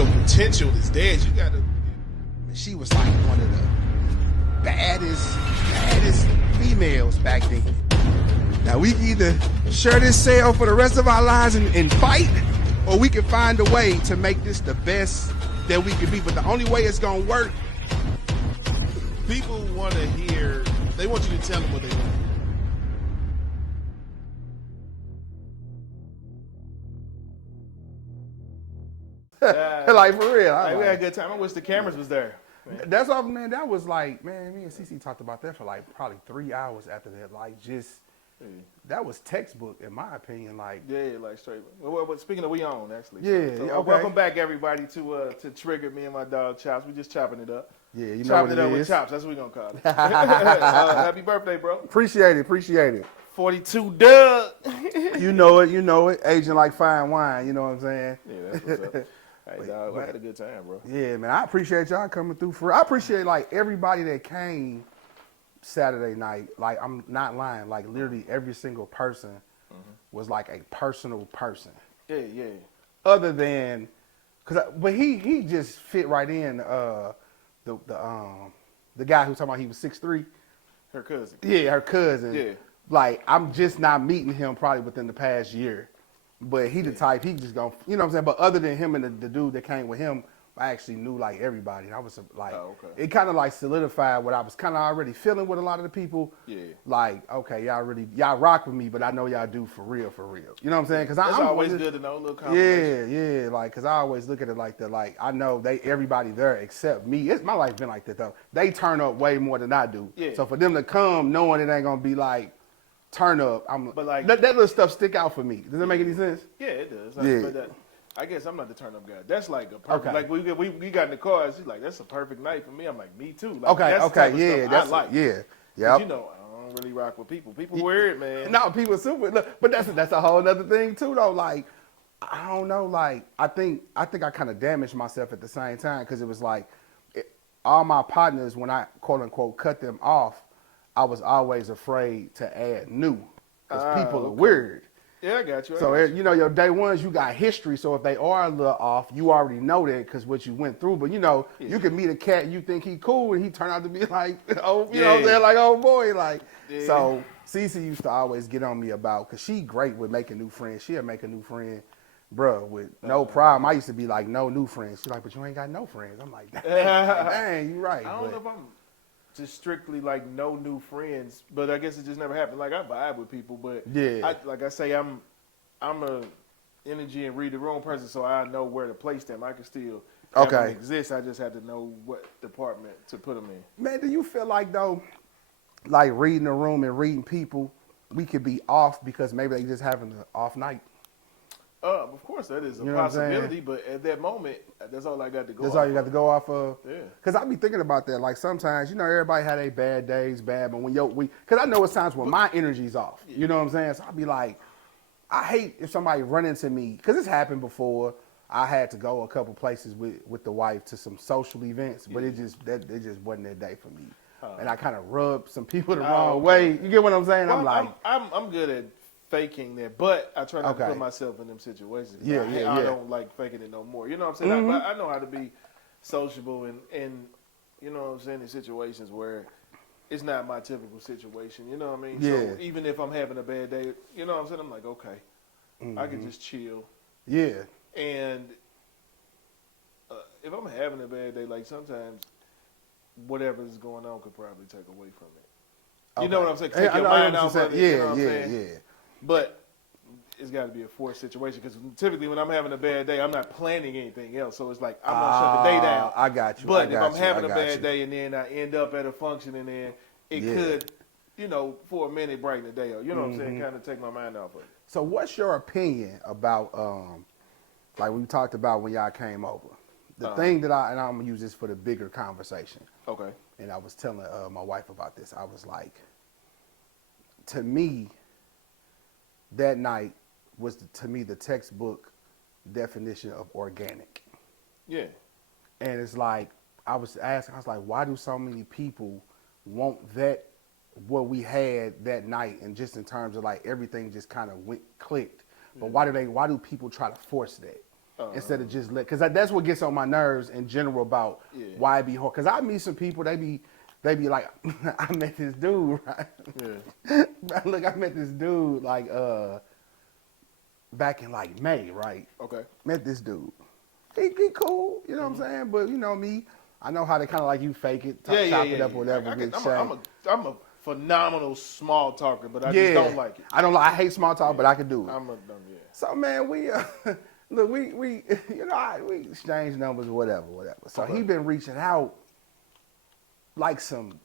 your potential is dead. You gotta. She was like one of the baddest females back then. Now we can either share this cell for the rest of our lives and fight, or we can find a way to make this the best that we can be. But the only way it's gonna work. People want to hear. They want you to tell them what they want. Like for real. We had a good time. I wish the cameras was there. That's all, man. That was like, man, me and Cece talked about that for like probably 3 hours after that. Like, just, that was textbook, in my opinion. Like, yeah, like straight. Well, speaking of we on, actually. Yeah, so, okay. Welcome back, everybody, to Trigger, me and my dog Chops. We just chopping it up. Yeah, you know chopping what it up is. with Chops. That's what we gonna call it. Happy birthday, bro. Appreciate it. 42 Doug. You know it. Aging like fine wine, you know what I'm saying? Yeah, that's what's up. Hey, dog, I had a good time, bro. Yeah, man, I appreciate y'all coming through. I appreciate, like, everybody that came Saturday night. Like, I'm not lying. Like, literally every single person was, like, a personal person. Yeah. Other than, but he just fit right in, the guy who was talking about he was 6'3". Her cousin. Yeah, her cousin. Yeah. Like, I'm just not meeting him probably within the past year. But he the type, he just gonna, you know what I'm saying? But other than him and the dude that came with him, I actually knew like everybody. And I was like, It kind of like solidified what I was kind of already feeling with a lot of the people. Yeah. Like, okay, y'all rock with me, but I know y'all do for real. You know what I'm saying? Because it's always good to know a little confirmation. Yeah. Like, because I always look at it like that. Like, I know everybody there except me. My life been like that though. They turn up way more than I do. Yeah. So for them to come knowing it ain't gonna be like, turn up. But like that little stuff stick out for me. Does that make any sense? Yeah, it does. But I guess I'm not the turn up guy. That's like a perfect. Like we got in the car. She's like, that's a perfect night for me. I'm like, me too. Like, That's the type of stuff I like. Yeah. You know, I don't really rock with people. People weird, man. No, people super. Look, but that's a whole other thing too, though. Like, I don't know. Like, I think I kind of damaged myself at the same time because it was like all my partners, when I quote unquote cut them off, I was always afraid to add new because people are weird. Yeah, I got you. You know, your day ones, you got history. So if they are a little off, you already know that because what you went through. But, you know, you can meet a cat and you think he cool and he turn out to be like, you know what I'm saying? Like, oh, boy. Like, so Cece used to always get on me about, because she great with making new friends. She'll make a new friend, bro, with no problem. I used to be like, no new friends. She's like, but you ain't got no friends. I'm like, dang, you right. I don't know if I'm just strictly like no new friends, but I guess it just never happened. Like I vibe with people, but like I say, I'm a energy and read the room person, so I know where to place them. I can still have them exist. I just have to know what department to put them in. Man, do you feel like though, like reading the room and reading people, we could be off because maybe they just having an off night? Of course, that is a possibility, but at that moment, that's all I got to go off. That's all you got to go off of? Yeah. Because I be thinking about that. Like, sometimes, you know, everybody had their bad days, but when because I know it's times when my energy's off. You know what I'm saying? So I be like, I hate if somebody run into me, because it's happened before. I had to go a couple places with the wife to some social events, but it just wasn't that day for me. And I kind of rubbed some people the wrong way. You get what I'm saying? Well, I'm good at faking that, but I try not to put myself in them situations. I don't like faking it no more. You know what I'm saying? But I know how to be sociable and you know what I'm saying, in situations where it's not my typical situation. You know what I mean? Yeah. So even if I'm having a bad day, you know what I'm saying? I'm like, okay, I can just chill. Yeah. And if I'm having a bad day, like sometimes whatever is going on could probably take away from it. You know what I'm saying? Take your mind off of it. You know what I'm saying? But it's got to be a forced situation because typically when I'm having a bad day, I'm not planning anything else. So it's like I'm going to shut the day down. I got you. But if I'm having a bad day and then I end up at a function and then it could, you know, for a minute brighten the day up. You know what I'm saying? Kind of take my mind off of it. So what's your opinion about, like we talked about when y'all came over? The thing that and I'm going to use this for the bigger conversation. Okay. And I was telling my wife about this. I was like, to me, that night was, to me, the textbook definition of organic. Yeah. And it's like, I was like, why do so many people want that, what we had that night, and just in terms of like everything just kind of clicked. But why do people try to force that? instead of just because that's what gets on my nerves in general about why it be hard. Because I meet some people, they be like, I met this dude, right? Yeah. Look, I met this dude like back in like May, right? Okay. Met this dude. He cool, you know what I'm saying? But you know me, I know how to kind of like you fake it, chop it up or whatever. I'm a phenomenal small talker, but I just don't like it. I hate small talk, but I can do it. I'm a dumb, So man, we look, we you know, we exchange numbers or whatever. So he been reaching out like some,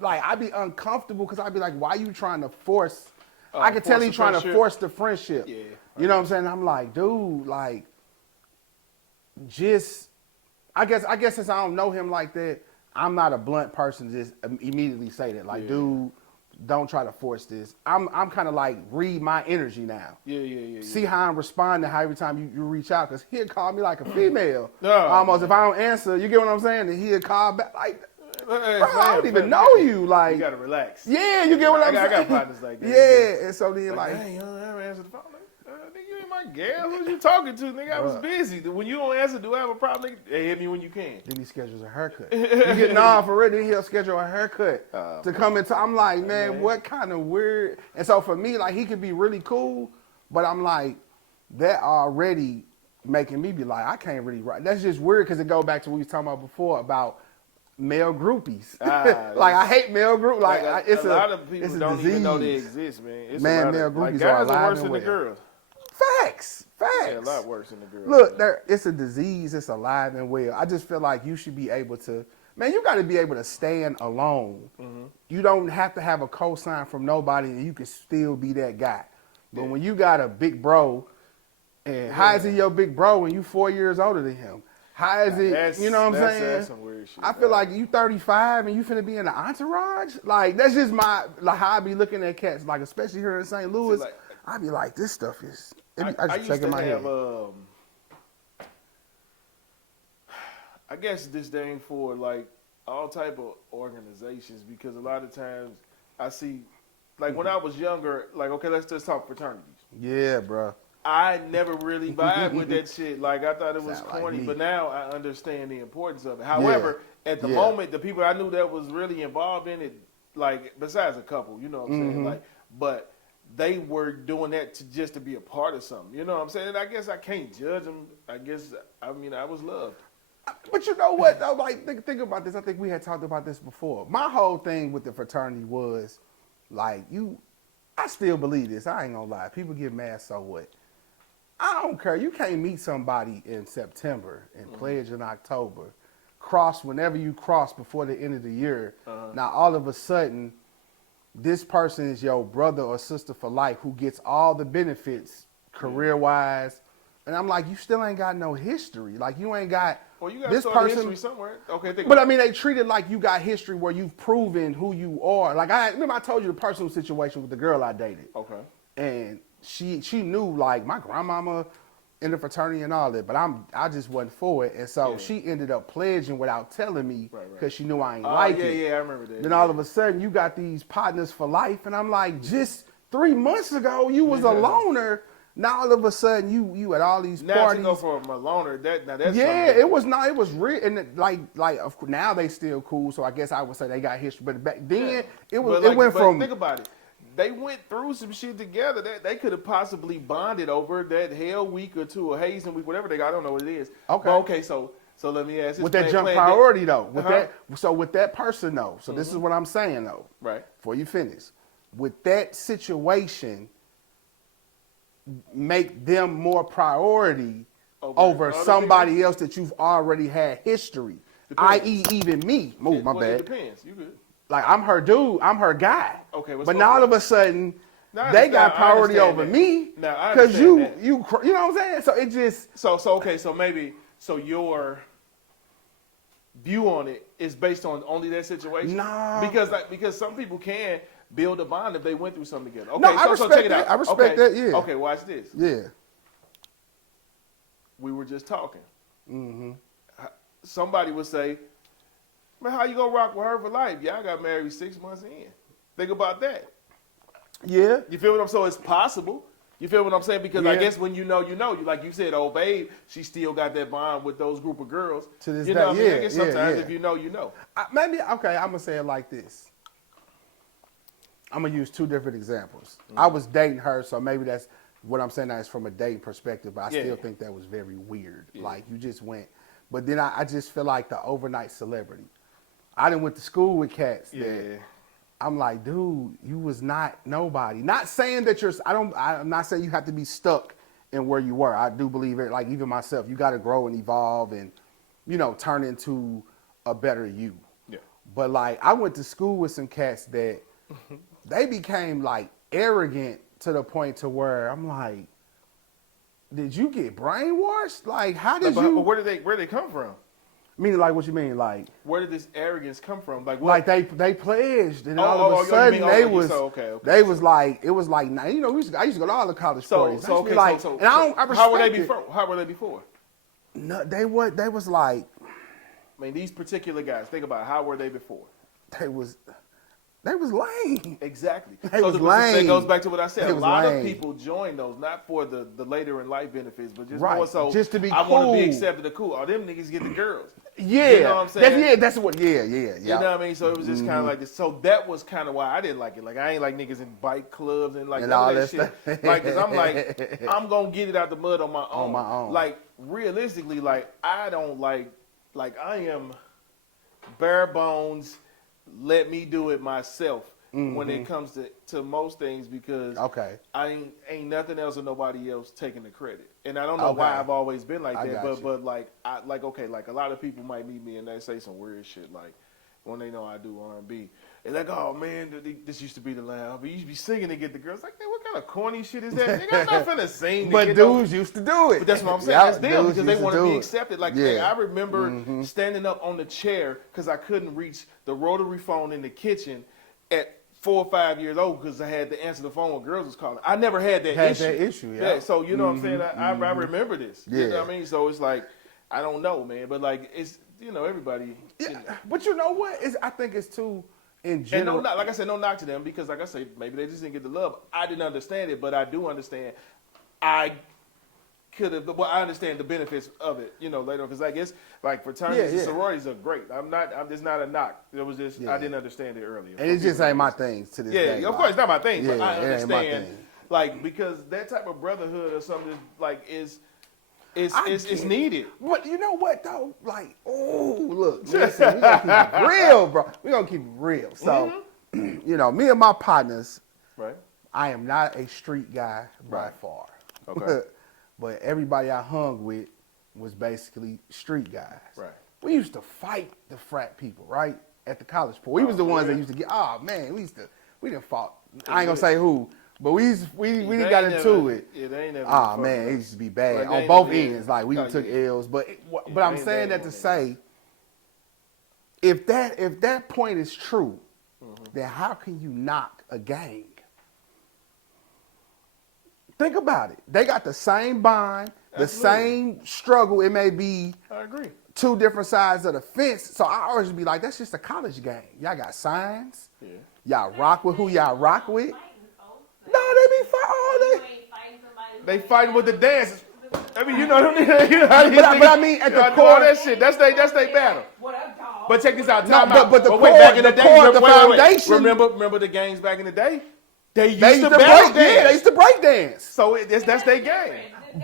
like I be uncomfortable because I be like, why you trying to force? I can tell he trying to force the friendship. Yeah. You know what I'm saying? I'm like, dude, like, just, I guess since I don't know him like that, I'm not a blunt person to just immediately say that. Like, dude, don't try to force this. I'm kind of like, read my energy now. Yeah. See how I'm responding, how every time you reach out, because he'll call me like a female. Almost, if I don't answer, you get what I'm saying? And he'll call back like, bro, I don't even know you. Like, you gotta relax. Yeah, you get what I'm saying? I got partners like that. Yeah, and so then like hey, I never answered the phone. Nigga, you ain't my girl. Who you talking to? Nigga, I was busy. When you don't answer, do I have a problem? Nigga, hey, hit me when you can. Then he schedules a haircut. You get for real. Then he'll schedule a haircut to come into. I'm like, man, what kind of weird? And so for me, like, he could be really cool, but I'm like, that already making me be like, I can't really write. That's just weird because it go back to what we was talking about before about male groupies. Like, I hate male group. Like, it's a lot of people don't even know they exist, man. It's male groupies like, guys are worse than the girls. Facts. Yeah, a lot worse than the girls. Look, it's a disease. It's alive and well. I just feel like you should be able to, man, you got to be able to stand alone. Mm-hmm. You don't have to have a cosign from nobody and you can still be that guy. But when you got a big bro, and how is he your big bro when you 4 years older than him? How is it, you know what I'm saying? That's some weird shit. I feel like you 35 and you finna be in the entourage. Like, that's just how I be looking at cats, like, especially here in St. Louis. Like, I be like, this stuff is, I just used to have, I guess disdain for, like, all type of organizations because a lot of times I see, like, when I was younger, like, okay, let's just talk fraternities. Yeah, bro. I never really vibed with that shit. Like, I thought it was corny, but now I understand the importance of it. However, at the moment, the people I knew that was really involved in it, like, besides a couple, you know what I'm saying? Like, but they were doing that just to be a part of something. You know what I'm saying? And I guess I can't judge them. I was loved. But you know what, though? Like, think about this. I think we had talked about this before. My whole thing with the fraternity was, like, I still believe this. I ain't gonna lie. People get mad, so what? I don't care. You can't meet somebody in September and pledge in October. Cross whenever you cross before the end of the year. Now, all of a sudden, this person is your brother or sister for life who gets all the benefits career-wise. And I'm like, you still ain't got no history. Like, you ain't got this person history somewhere. Okay, but I mean, they treat it like you got history where you've proven who you are. Like, remember I told you the personal situation with the girl I dated. Okay. And she knew, like, my grandmama in the fraternity and all that, but I just wasn't for it. And so she ended up pledging without telling me because she knew I ain't like it. Yeah, I remember that. Then all of a sudden, you got these partners for life. And I'm like, just 3 months ago, you was a loner. Now all of a sudden, you at all these parties. Now to go from a loner, that's it was real. And like now they still cool, so I guess I would say they got history. But back then, it went from. Think about it. They went through some shit together that they could have possibly bonded over that hell week or two or hazing week, whatever they got. I don't know what it is. Okay. But okay, so let me ask this. With that jump priority though. With that person though. So this is what I'm saying though. Right. Before you finish. With that situation, make them more priority over somebody else that you've already had history. I.e. even me. My bad. It depends. You good. Like, I'm her dude, I'm her guy. Okay, but now all of a sudden, they got priority over me because you know what I'm saying? So it just so maybe your view on it is based on only that situation. Nah, because some people can build a bond if they went through something together. Okay, no, so check it out. I respect that. Yeah. Okay, watch this. Yeah. We were just talking. Mm-hmm. Somebody would say, man, how you gonna rock with her for life? Y'all got married 6 months in. Think about that. Yeah. You feel what I'm saying? So it's possible. You feel what I'm saying? Because I guess when you know, like you said, old babe, she still got that bond with those group of girls. To this day, what I mean? I guess sometimes if you know, you know. Maybe, okay, I'm going to say it like this. I'm going to use two different examples. I was dating her, so maybe that's what I'm saying. That's from a dating perspective, but I still think that was very weird. Yeah. Like, you just went. But then I just feel like the overnight celebrity. I done went to school with cats that I'm like, dude, you was not nobody. Not saying that I'm not saying you have to be stuck in where you were. I do believe it. Like, even myself, you got to grow and evolve and, turn into a better you. Yeah. But, like, I went to school with some cats that they became, like, arrogant to the point to where I'm like, did you get brainwashed? Like, how did you? But where did they come from? Meaning, like, what you mean? Like, where did this arrogance come from? Like, what? Like they pledged, and all of a sudden they was like, it was like, I used to go to all the college parties. How were they before? How were they before? No, they was like, I mean, these particular guys. Think about it, how were they before? They was lame. Exactly. They was lame. It goes back to what I said. A lot of people join those, not for the later in life benefits, but just more so just to be cool. I want to be accepted or cool. All them niggas get the girls. Yeah. You know what I'm saying? That's what, yeah. You know what I mean? So it was just kind of like this. So that was kind of why I didn't like it. Like, I ain't like niggas in bike clubs and like all that shit. Like, cause I'm like, I'm going to get it out the mud on my own. Like, realistically, like, I don't like I am bare bones, let me do it myself. When it comes to most things, because I ain't nothing else or nobody else taking the credit, and I don't know why I've always been like that. But like a lot of people might meet me and they say some weird shit like when they know I do R&B. They're like, oh man, this used to be the line. But you used to be singing to get the girls. Like, man, what kind of corny shit is that? Nigga, I'm not finna sing. But dudes used to do it. But that's what I'm saying. That's them because they want to be accepted. Like, I remember standing up on the chair because I couldn't reach the rotary phone in the kitchen at 4 or 5 years old because I had to answer the phone when girls was calling. I never had that issue. Yeah. So you know what I'm saying? I remember this. Yeah. You know what I mean? So it's like, I don't know, man. But like, it's, everybody. Yeah. But you know what? I think it's too in general. And like I said, no knock to them because like I say, maybe they just didn't get the love. I didn't understand it, but I do understand. I understand the benefits of it, later on. Because I guess, like, fraternities and sororities are great. I'm just not a knock. It was just, I didn't understand it earlier. And it just ain't my thing to this day. Yeah, of course, it's not my thing, but I understand, like, because that type of brotherhood or something, like, is needed. But you know what, though? Like, look, listen, we gonna keep it real, bro. We gonna keep it real. So, me and my partners, right? I am not a street guy by far. Okay. But everybody I hung with was basically street guys. Right. We used to fight the frat people, right? At the college pool. We was the ones that used to get, we didn't fought. I ain't gonna say who, but we didn't got into it. Yeah, they ain't never. Man, it used to be bad on both ends. Like, we took L's. But I'm saying that to say, if that point is true, then how can you knock a gang? Think about it. They got the same bond, the same struggle. It may be I agree. Two different sides of the fence. So I always be like, that's just a college gang. Y'all got signs. Yeah. Y'all rock with who y'all rock with. No, they be fighting. They fighting with the dances. I mean, but I mean, at the core, that shit. That's they battle. But check this out. But the core, back in the day, the foundation. Remember the gangs back in the day? They used to break dance. Yeah, they used to break dance. So that's their game.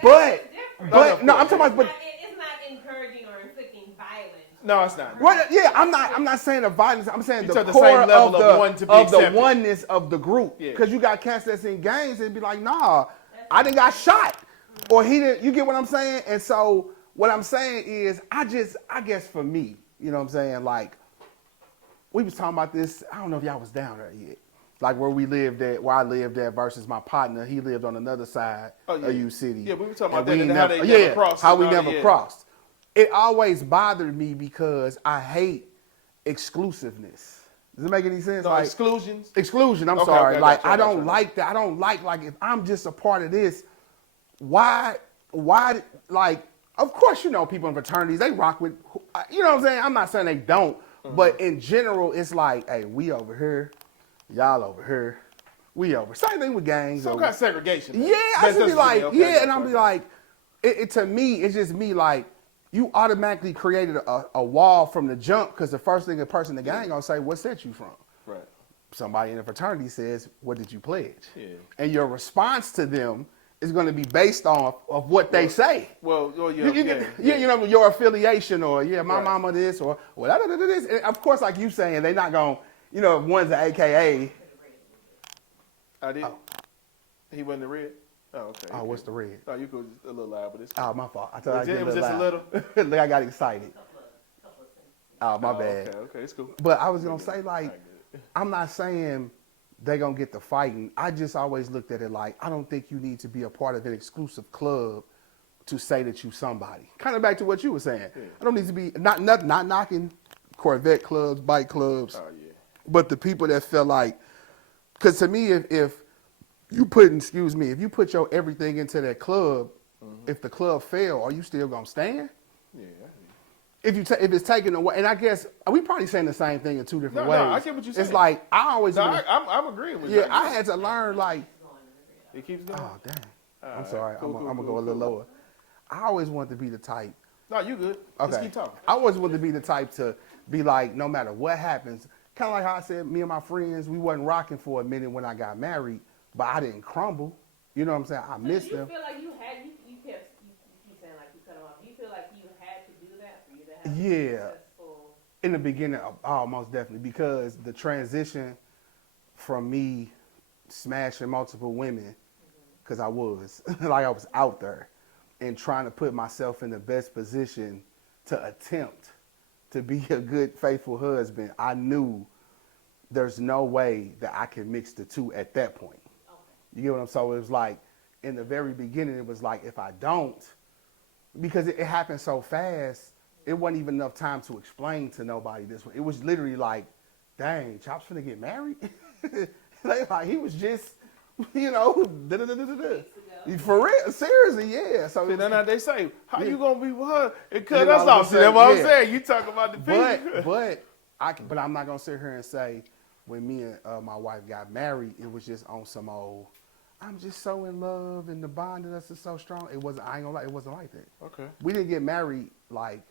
But no, I'm talking about. But it's not encouraging or inflicting violence. No, it's not. Well, yeah, I'm not saying the violence. I'm saying the core of the oneness of the group. Because you got cats that's in gangs and be like, nah, I didn't got shot, or he didn't. You get what I'm saying? And so what I'm saying is, I guess for me, you know what I'm saying? Like, we was talking about this. I don't know if y'all was down there yet. Like where I lived at versus my partner. He lived on another side of U City. Yeah, we were talking about that. How we never crossed. It always bothered me because I hate exclusiveness. Does it make any sense? No, like exclusion. I'm sorry. Like I don't like that. I don't like if I'm just a part of this. Why? Like, of course, people in fraternities they rock with. You know what I'm saying? I'm not saying they don't, but in general, it's like, hey, we over here. Y'all over here. We over. Same thing with gangs. Some kind of segregation. Yeah, I should be like, and I'll be like, to me, it's just me like, you automatically created a wall from the jump because the first thing a person in the gang gonna say, what set you from? Right. Somebody in the fraternity says, what did you pledge? Yeah. And your response to them is going to be based on of what they say. Well, yeah, you know, your affiliation or my mama this or this. And of course, like you saying, they not going, you know, if one's an AKA. I did. Oh. He wasn't the red. Oh, okay. Oh, what's the red? Oh, you could a little loud, but it's. Oh, my fault. I thought it was just a little. Look, I got excited. Oh, my bad. Okay, it's cool. But I was gonna say like, I'm not saying they're going to get the fighting. I just always looked at it like, I don't think you need to be a part of an exclusive club to say that you somebody. Kind of back to what you were saying. Yeah. I don't need to be, not knocking Corvette clubs, bike clubs, but the people that feel like, because to me, if you put, if you put your everything into that club, if the club fail, are you still going to stand? Yeah. If it's taken away, and I guess we probably saying the same thing in two different ways. No, I get what you're saying. It's like I always. No, I'm agreeing with you. Yeah, I had to learn like. It keeps going. Oh dang! I'm sorry. I'm gonna go a little lower. I always wanted to be the type. No, you good. Okay. Just keep talking. I always wanted to be the type to be like, no matter what happens, kind of like how I said, me and my friends, we wasn't rocking for a minute when I got married, but I didn't crumble. You know what I'm saying? I missed them. You feel like you had you keep saying like you cut them off. Do you feel like you had to do that for you to have successful? In the beginning, most definitely, because the transition from me smashing multiple women, because I was like I was out there, and trying to put myself in the best position to attempt to be a good, faithful husband, I knew there's no way that I can mix the two at that point. Okay. You get what I'm saying? So it was like, in the very beginning, it was like, if I don't, because it happened so fast, it wasn't even enough time to explain to nobody this way. It was literally like, dang, Chop's finna get married? Like, he was just, you know, for real, seriously, yeah. So now they say, how you gonna be with her? And cut us off. See, that's what I'm saying. You talk about the people. But I'm not gonna sit here and say when me and my wife got married, it was just on some old, I'm just so in love and the bond in us is so strong. It wasn't. I ain't gonna lie. It wasn't like that. Okay. We didn't get married like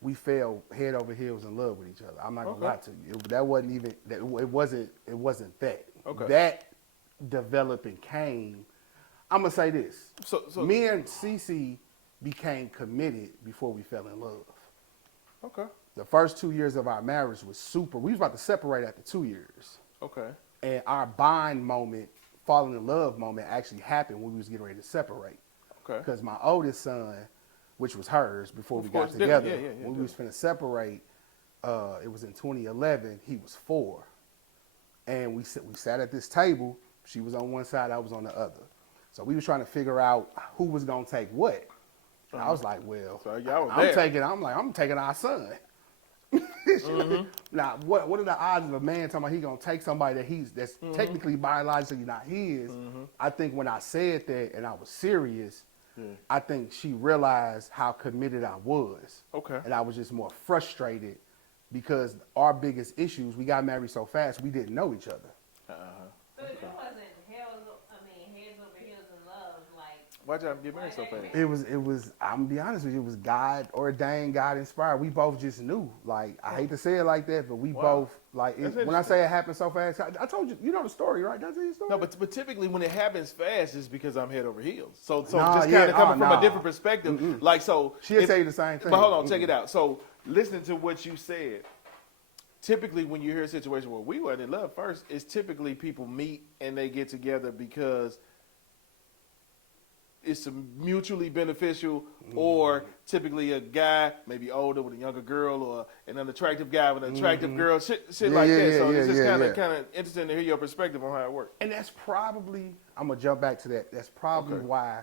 we fell head over heels in love with each other. I'm not gonna lie to you. That wasn't even. It wasn't that. Okay. That developing came. I'm gonna say this. So me and Cece became committed before we fell in love. Okay. The first 2 years of our marriage was super. We was about to separate after 2 years. Okay. And our bond moment, falling in love moment, actually happened when we was getting ready to separate. Okay. Because my oldest son, which was hers before we got together, when we was finna separate, it was in 2011. He was 4, and we sat at this table. She was on one side, I was on the other. So we was trying to figure out who was gonna take what. And I was like, well, so I'm taking our son. Now, what are the odds of a man talking about he gonna take somebody that's technically biologically not his? I think when I said that and I was serious, I think she realized how committed I was. Okay. And I was just more frustrated because our biggest issues, we got married so fast, we didn't know each other. So if it wasn't heads over heels in love, like why'd y'all get married so fast? It was. I'm gonna be honest with you. It was God ordained, God inspired. We both just knew. Like I hate to say it like that, but we both like. When I say it happened so fast, I told you. You know the story, right? That's the story. No, but typically when it happens fast, it's because I'm head over heels. So just kind of coming from a different perspective, like so. She'll tell you the same thing. But hold on, check it out. So listening to what you said. Typically, when you hear a situation where we weren't in love first, it's typically people meet and they get together because it's mutually beneficial, or typically a guy, maybe older with a younger girl, or an unattractive guy with an attractive girl, shit like that. So it's just kind of interesting to hear your perspective on how it works. And that's probably, I'm going to jump back to that. That's probably why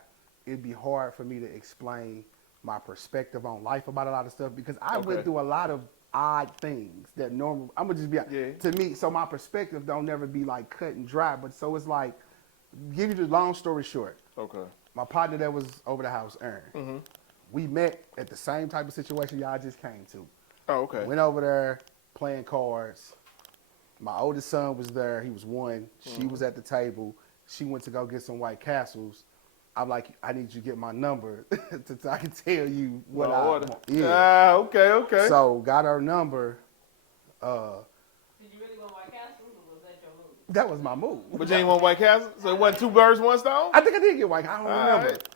it'd be hard for me to explain my perspective on life about a lot of stuff, because I went through a lot of odd things that normal, I'm going to just be, to me, so my perspective don't never be like cut and dry, but so it's like, give you the long story short. Okay. My partner that was over the house, Aaron, we met at the same type of situation y'all just came to. Oh, okay. Went over there playing cards. My oldest son was there. He was 1. She was at the table. She went to go get some White Castles. I'm like, I need you to get my number so I can tell you what I want. Yeah. Okay. So got her number. Did you really want White Castles, or was that your move? That was my move. But you ain't want White Castle? So it wasn't 2 birds, 1 stone? I think I did get White Castles. I don't remember. Right.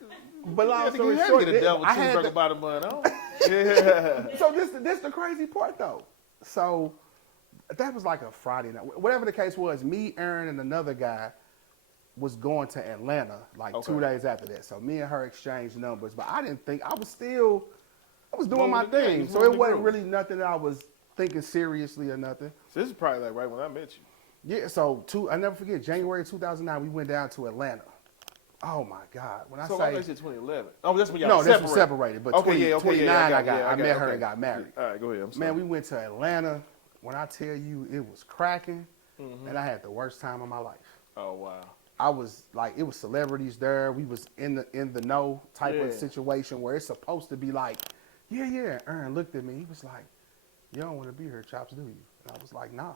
But long story short, get a double cheeseburger by the bun. Yeah. So this the crazy part though. So that was like a Friday night. Whatever the case was, me, Aaron, and another guy was going to Atlanta like 2 days after that. So me and her exchanged numbers. But I didn't think, I was doing my thing. So it wasn't really nothing that I was thinking seriously or nothing. So this is probably like right when I met you. Yeah, so I never forget, January 2009, we went down to Atlanta. Oh my God! When I say, I said 2011. Oh, that's when y'all separated. No, this was separated. But 29, I met her and got married. All right, go ahead. I'm sorry. Man, we went to Atlanta. When I tell you, it was cracking, and I had the worst time of my life. Oh wow! I was like, it was celebrities there. We was in the know type of situation where it's supposed to be like, yeah. Aaron looked at me. He was like, "You don't want to be here, Chops, do you?" And I was like, "Nah."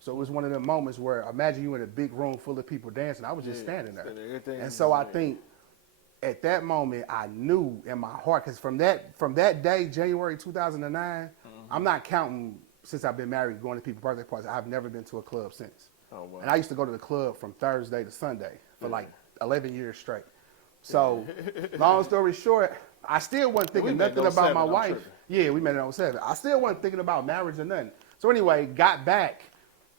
So it was one of the moments where, imagine you in a big room full of people dancing. I was just standing there. And so I think at that moment, I knew in my heart, because from that day, January 2009, I'm not counting since I've been married, going to people's birthday parties. I've never been to a club since. Oh, wow. And I used to go to the club from Thursday to Sunday for like 11 years straight. So long story short, I still wasn't thinking nothing about my wife. Yeah, we met in 07. I still wasn't thinking about marriage or nothing. So anyway, got back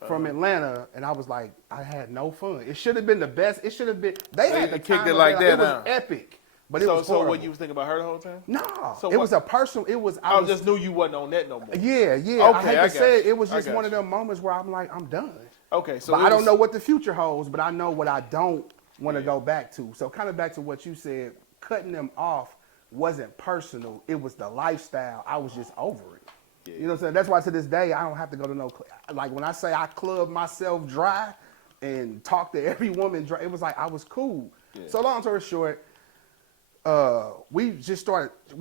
from Atlanta, and I was like, I had no fun. It should have been the best. It should have been. They had the kicked time it like that. It was epic, but it was horrible. So what, you was thinking about her the whole time? No, so it was a personal. It was. I just knew you wasn't on that no more. Yeah. Okay, I hate to say it. It was just one of them moments where I'm like, I'm done. Okay, so but I don't know what the future holds, but I know what I don't want to go back to. So kind of back to what you said, cutting them off wasn't personal. It was the lifestyle. I was just over it. Yeah. You know what I'm saying? That's why to this day, I don't have to go to no, like when I say I club myself dry and talk to every woman dry, it was like I was cool. Yeah. So long story short, we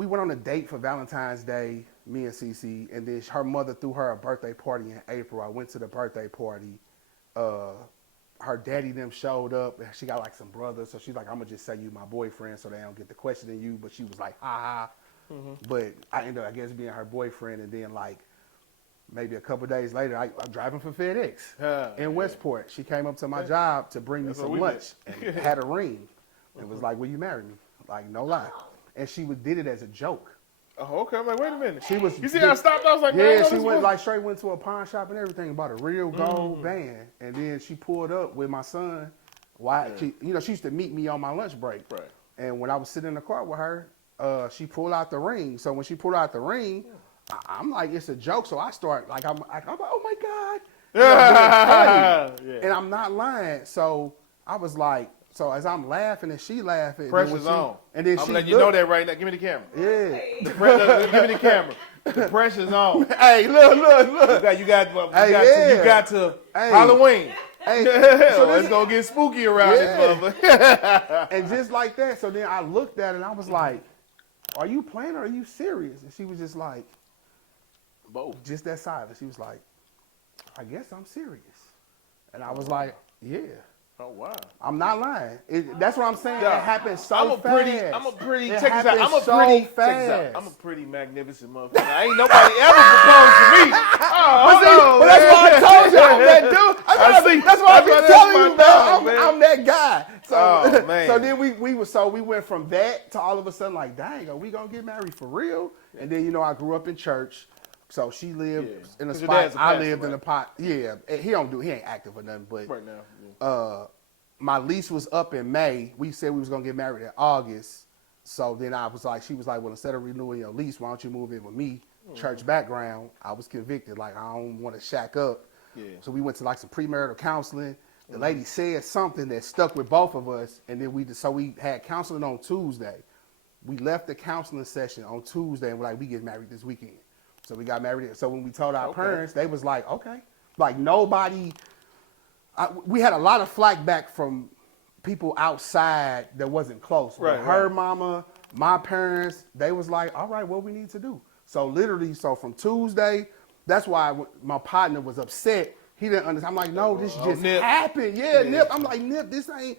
went on a date for Valentine's Day, me and Cece, and then her mother threw her a birthday party in April. I went to the birthday party. Her daddy them showed up. She got like some brothers, so she's like, I'm gonna just say you my boyfriend so they don't get the questioning you. But she was like, ha ha. But I ended up, I guess, being her boyfriend, and then like maybe a couple days later, I'm driving for FedEx in Westport. She came up to my job to bring me some lunch and had a ring. And was like, will you marry me? Like, no lie. And she did it as a joke. Oh, okay. I'm like, wait a minute. She was. You see how I stopped? I was like, yeah. She went to a pawn shop and everything, bought a real gold band, and then she pulled up with my son. Why? She used to meet me on my lunch break. Right. And when I was sitting in the car with her, she pulled out the ring. So when she pulled out the ring, I'm like, it's a joke. So I start like, I'm like, oh my God. And I'm not lying. So I was like, so as I'm laughing and she laughing, pressure's on. And then I'm letting you know that right now. Give me the camera. Yeah. Give me the camera. The pressure's on. Hey, look. You got to Halloween. Hey, so it's gonna get spooky around this motherfucker. And just like that, so then I looked at it and I was like, are you playing or are you serious? And she was just like, both. Just that silence. She was like, I guess I'm serious. And I was like, yeah. Oh wow! I'm not lying. That's what I'm saying. It happened so fast. I'm a pretty magnificent motherfucker. Ain't nobody ever proposed to me. But that's why I told you I'm that dude. That's why I keep telling you, man. I'm that guy. So then we went from that to all of a sudden like, dang, are we gonna get married for real? And then I grew up in church. So she lived in a spot. I lived in a pot. Yeah, he ain't active or nothing. But right now, my lease was up in May. We said we was gonna get married in August. So then she was like, well, instead of renewing your lease, why don't you move in with me? Church background. I was convicted. Like, I don't want to shack up. Yeah. So we went to like some premarital counseling. The lady said something that stuck with both of us, and then we had counseling on Tuesday. We left the counseling session on Tuesday, and we're like, we get married this weekend. So we got married. So when we told our parents, they was like, okay. Like nobody, we had a lot of flack back from people outside that wasn't close. Right, her mama, my parents, they was like, all right, what we need to do. So literally, from Tuesday, that's why my partner was upset He didn't understand. I'm like, no, this just happened. Yeah, Nip. I'm like, Nip, this ain't.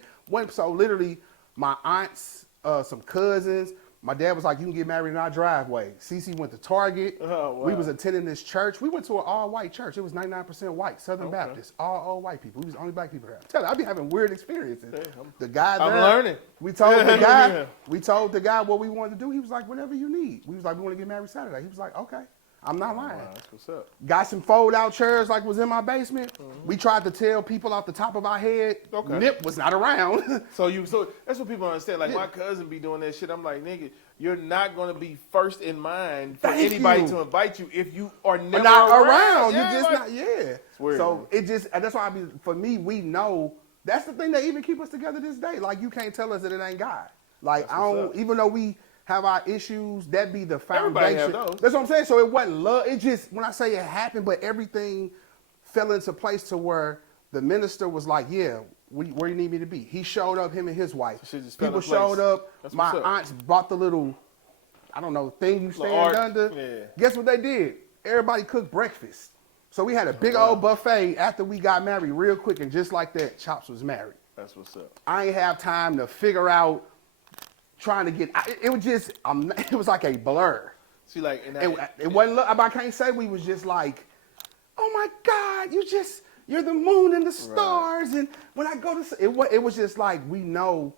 So literally, my aunts, some cousins, my dad was like, you can get married in our driveway. Cece went to Target. Oh, wow. We was attending this church. We went to an all-white church. It was 99% white, Southern Baptist, all white people. We was the only black people there. I'm telling you, I be having weird experiences. Hey, the guy there, I'm learning. We told the guy, what we wanted to do. He was like, whatever you need. We was like, we want to get married Saturday. He was like, okay. I'm not lying. Wow, that's what's up. Got some fold-out chairs like was in my basement. Mm-hmm. We tried to tell people off the top of our head. Okay. Nip was not around. So that's what people understand. Like my cousin be doing that shit. I'm like, nigga, you're not gonna be first in mind for anybody to invite you if you are never not around. You're just like, not. Yeah. Weird, so man. it just that's why for me, we know that's the thing that even keep us together this day. Like you can't tell us that it ain't God. Like I don't, even though we have our issues, that be the foundation. Everybody have those. That's what I'm saying. So it wasn't love. It just, when I say it happened, but everything fell into place to where the minister was like, yeah, where you need me to be. He showed up, him and his wife. People showed up. My aunts brought the little, I don't know, thing you stand under. Yeah. Guess what they did? Everybody cooked breakfast. So we had a big old buffet after we got married real quick, and just like that, Chops was married. That's what's up. I ain't have time to figure out trying to get, it was just, it was like a blur. See, like, it wasn't, I can't say we was just like, oh my God, you're the moon and the stars. Right. And when I go to, it was just like, we know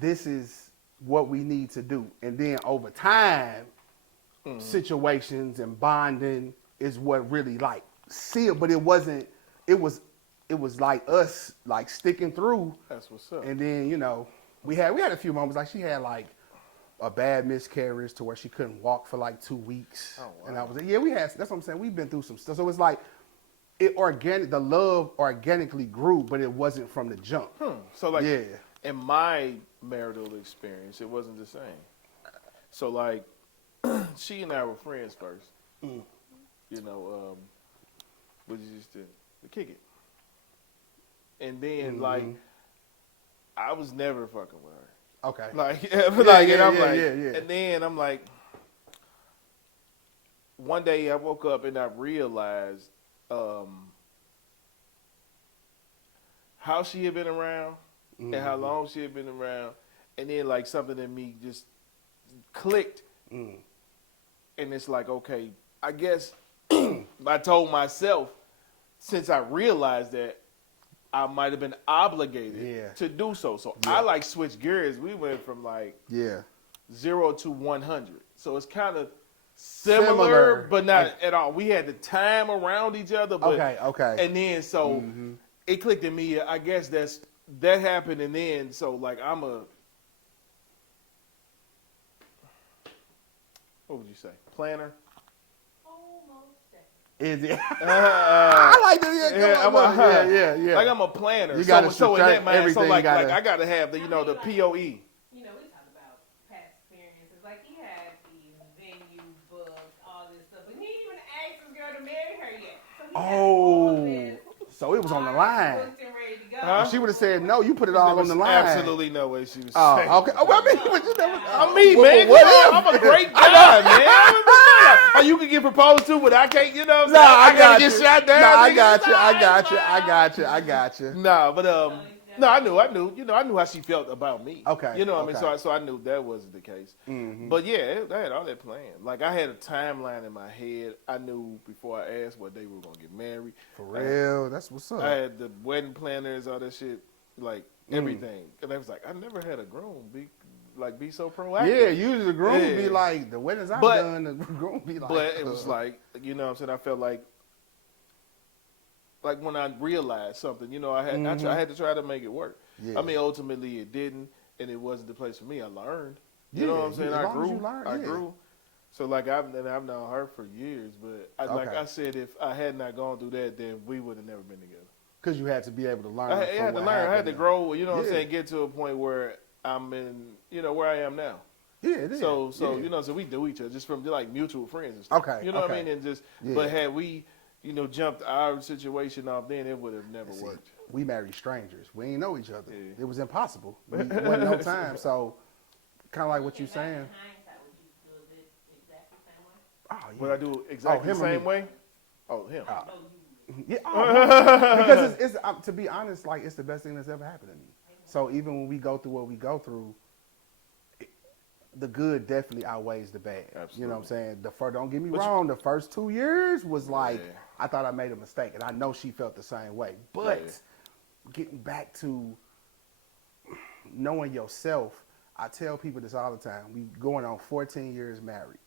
this is what we need to do. And then over time, situations and bonding is what really like sealed, but it wasn't, it was like us like sticking through. That's what's up. And then, you know, we had a few moments, like she had like a bad miscarriage to where she couldn't walk for like 2 weeks. Oh, wow. And I was like, that's what I'm saying. We've been through some stuff. So it's like the love organically grew, but it wasn't from the jump. So like in my marital experience, it wasn't the same. So like she and I were friends first. You know, we used to kick it. And then like I was never fucking with her. Okay. And then I'm like, one day I woke up and I realized how she had been around and how long she had been around, and then like something in me just clicked, and it's like, okay, I guess I told myself since I realized that I might have been obligated to do so. So I like switched gears. We went from like 0 to 100. So it's kind of similar, but not at all. We had the time around each other. But, okay. And then so it clicked in me. I guess that happened, and then so like what would you say? Planner? Is it? I like this. Yeah. Like I'm a planner. You got to so in that mind, so like I got to have the the POE. You know, we talk about past experiences. Like he had the venue booked, all this stuff, but he didn't even ask this girl to marry her yet. So it was on the line. Booked and ready to go. She would have said no. You put it all on the line. Absolutely no way she was saying. Okay. Well, I mean, but you never. Man. I'm a great guy, man. Oh, you can get proposed to, but I can't. You know what I'm saying? I gotta get shot down. I got you. Nah, but no, I knew. You know, I knew how she felt about me. Okay. You know what I mean? So I knew that wasn't the case. But yeah, I had all that planned. Like I had a timeline in my head. I knew before I asked what day we were gonna get married. For real, that's what's up. I had the wedding planners, all that shit, like everything. And I was like, I never had a groom be so proactive. Yeah, usually the groom would be like, the weddings I've done, the groom be like. But it was like, you know what I'm saying? I felt like when I realized something, you know, I had to try to make it work. Yeah. I mean, ultimately it didn't, and it wasn't the place for me. I learned. You know what I'm saying? I grew. So like I've known her for years, but like I said, if I had not gone through that, then we would have never been together. Because you had to be able to learn. I had to learn. I had to grow. You know what I'm saying? Get to a point where I'm in, you know, where I am now. Yeah, it is. So you know, so we do each other just from like mutual friends and stuff. Okay. You know what I mean? And just, but had we, you know, jumped our situation off, then it would have never worked. We married strangers. We ain't know each other. Yeah. It was impossible. It wasn't no time. So, kind of like what you're saying. Would you do it exactly the same way? Would I do exactly the same way? Oh, him. Yeah, because it's to be honest, like it's the best thing that's ever happened to me. So even when we go through what we go through, the good definitely outweighs the bad. Absolutely. You know what I'm saying? Don't get me wrong, the first 2 years was like, yeah. I thought I made a mistake, and I know she felt the same way. But getting back to knowing yourself, I tell people this all the time. We going on 14 years married.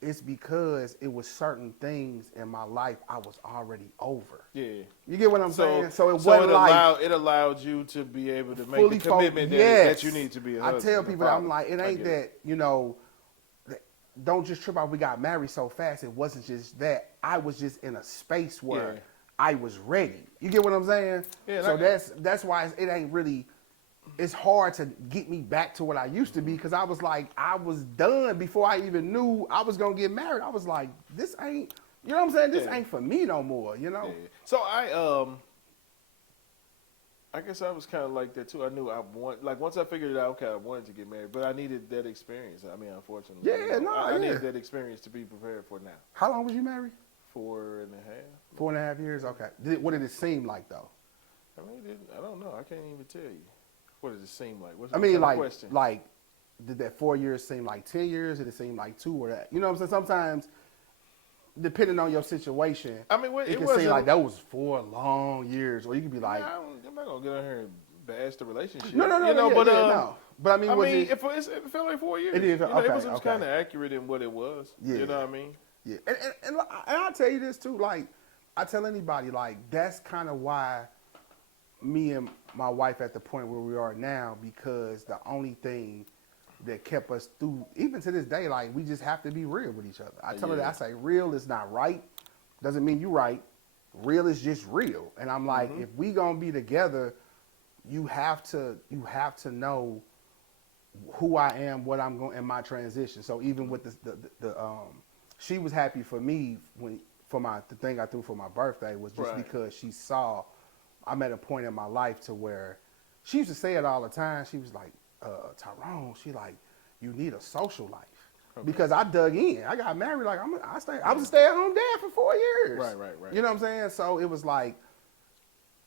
It's because it was certain things in my life I was already over. Yeah. You get what I'm saying? So it allowed you to be able to make the commitment that you need to be a husband. I tell people that I'm like, it ain't that, you know, don't just trip out we got married so fast. It wasn't just that. I was just in a space where I was ready. You get what I'm saying? Yeah, so that's why it ain't really, it's hard to get me back to what I used to be because I was like, I was done before I even knew I was going to get married. I was like, this ain't, you know what I'm saying? This ain't for me no more, you know? Yeah. So I guess I was kind of like that too. I knew once I figured it out, okay, I wanted to get married, but I needed that experience. I mean, unfortunately. I needed that experience to be prepared for now. How long was you married? 4.5. 4.5 years? Okay. What did it seem like though? I mean, I don't know. I can't even tell you. What does it seem like? Like, did that 4 years seem like 10 years? Did it seem like 2 or that? You know what I'm saying? Sometimes, depending on your situation, it can seem like that was 4 long years, or you could be like, I'm not gonna get on here and bash the relationship. No. But I mean, it felt like 4 years. It was kind of accurate in what it was. Yeah. You know what I mean? Yeah, and I'll tell you this too. Like, I tell anybody, like, that's kind of why me and my wife at the point where we are now, because the only thing that kept us through, even to this day, like, we just have to be real with each other. I tell her that, I say, real is not right. Doesn't mean you right. Real is just real. And I'm like, if we gonna be together, you have to know who I am, what I'm going in my transition. So even with she was happy for me the thing I threw for my birthday was just because she saw I'm at a point in my life to where she used to say it all the time. She was like, Tyrone, she like, you need a social life. Okay. Because I dug in. I got married, like I was a stay-at-home dad for 4 years. Right. You know what I'm saying? So it was like,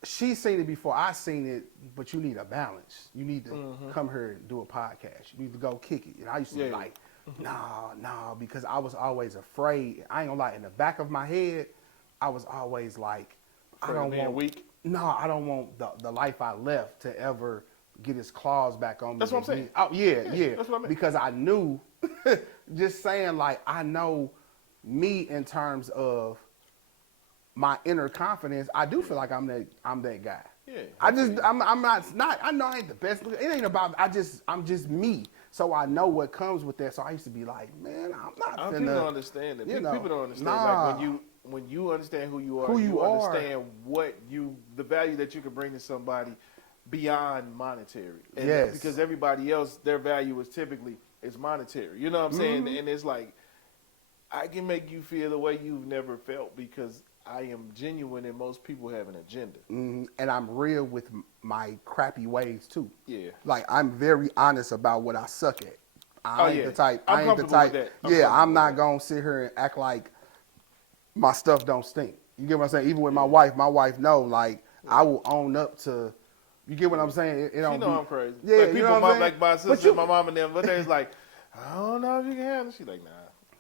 she's seen it before I seen it, but you need a balance. You need to come here and do a podcast. You need to go kick it. And I used to be like, no, because I was always afraid. I ain't gonna lie, in the back of my head, I was always like, I don't want the life I left to ever get his claws back on me. That's what I'm saying. Oh, yeah. That's what I mean. Because I knew, just saying, like, I know me in terms of my inner confidence. I do feel like I'm that guy. Yeah. I'm not. I know I ain't the best. It ain't about. I'm just me. So I know what comes with that. So I used to be like, man, I'm not. People don't understand that. People don't understand. Like when you understand who you are, you understand the value that you can bring to somebody beyond monetary. And because everybody else, their value is monetary. You know what I'm saying? And it's like, I can make you feel the way you've never felt because I am genuine and most people have an agenda. And I'm real with my crappy ways too. Yeah. Like, I'm very honest about what I suck at. I ain't the type. With that. I'm not going to sit here and act like my stuff don't stink. You get what I'm saying? Even with my wife know, like, I will own up to, you get what I'm saying? It don't I'm crazy. Yeah, like, people, you know what I'm saying? Like my sister, my mom and them, but they's like, I don't know if you can handle it. She's like, nah.